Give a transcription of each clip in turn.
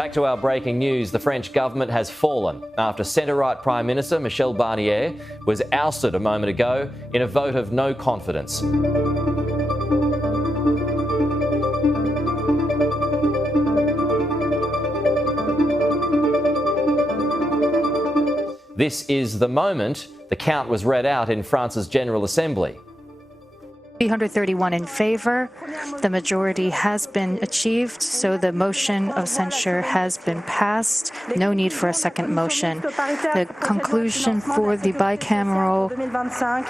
Back to our breaking news. The French government has fallen after centre-right Prime Minister Michel Barnier was ousted a moment ago in a vote of no confidence. This is the moment the count was read out in France's General Assembly. 331 in favour. The majority has been achieved, so the motion of censure has been passed. No need for a second motion. The conclusion for the bicameral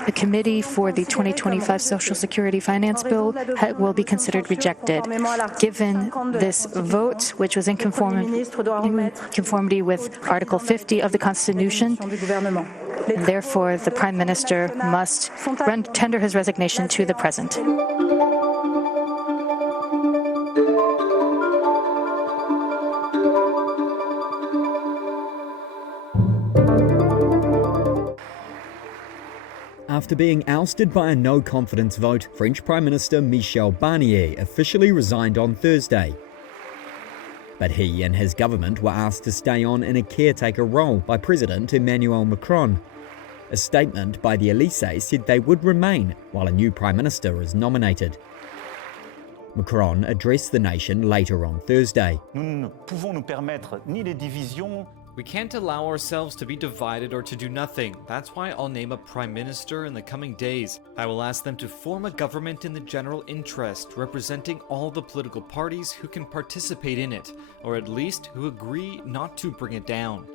the committee for the 2025 Social Security Finance Bill will be considered rejected. Given this vote, which was in conformity with Article 50 of the Constitution, and therefore the Prime Minister must tender his resignation to the President. After being ousted by a no-confidence vote, French Prime Minister Michel Barnier officially resigned on Thursday. But he and his government were asked to stay on in a caretaker role by President Emmanuel Macron. A statement by the Elysée said they would remain while a new Prime Minister is nominated. Macron addressed the nation later on Thursday. We can't allow ourselves to be divided or to do nothing. That's why I'll name a Prime Minister in the coming days. I will ask them to form a government in the general interest, representing all the political parties who can participate in it, or at least who agree not to bring it down.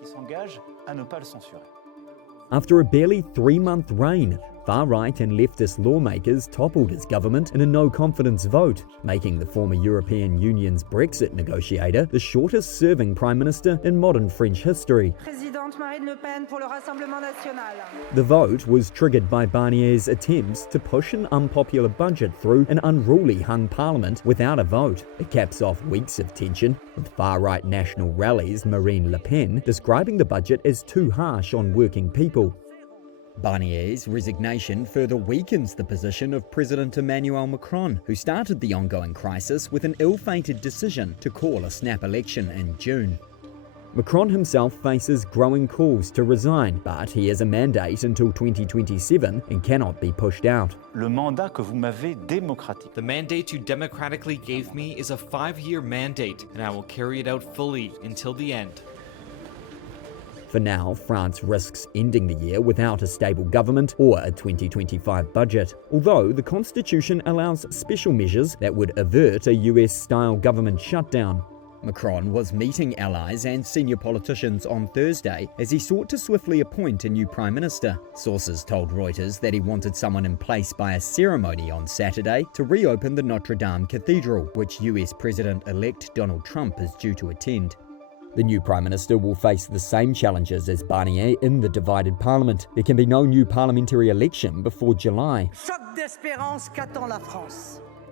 After a barely 3-month reign, far-right and leftist lawmakers toppled his government in a no-confidence vote, making the former European Union's Brexit negotiator the shortest-serving Prime Minister in modern French history. The vote was triggered by Barnier's attempts to push an unpopular budget through an unruly hung parliament without a vote. It caps off weeks of tension, with far-right national rallies Marine Le Pen describing the budget as too harsh on working people. Barnier's resignation further weakens the position of President Emmanuel Macron, who started the ongoing crisis with an ill-fated decision to call a snap election in June. Macron himself faces growing calls to resign, but he has a mandate until 2027 and cannot be pushed out. The mandate you democratically gave me is a 5-year mandate, and I will carry it out fully until the end. For now, France risks ending the year without a stable government or a 2025 budget, although the Constitution allows special measures that would avert a US-style government shutdown. Macron was meeting allies and senior politicians on Thursday as he sought to swiftly appoint a new prime minister. Sources told Reuters that he wanted someone in place by a ceremony on Saturday to reopen the Notre Dame Cathedral, which US President-elect Donald Trump is due to attend. The new Prime Minister will face the same challenges as Barnier in the divided Parliament. There can be no new parliamentary election before July.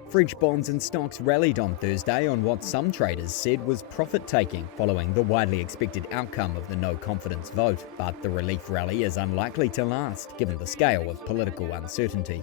French bonds and stocks rallied on Thursday on what some traders said was profit-taking following the widely expected outcome of the no-confidence vote. But the relief rally is unlikely to last, given the scale of political uncertainty.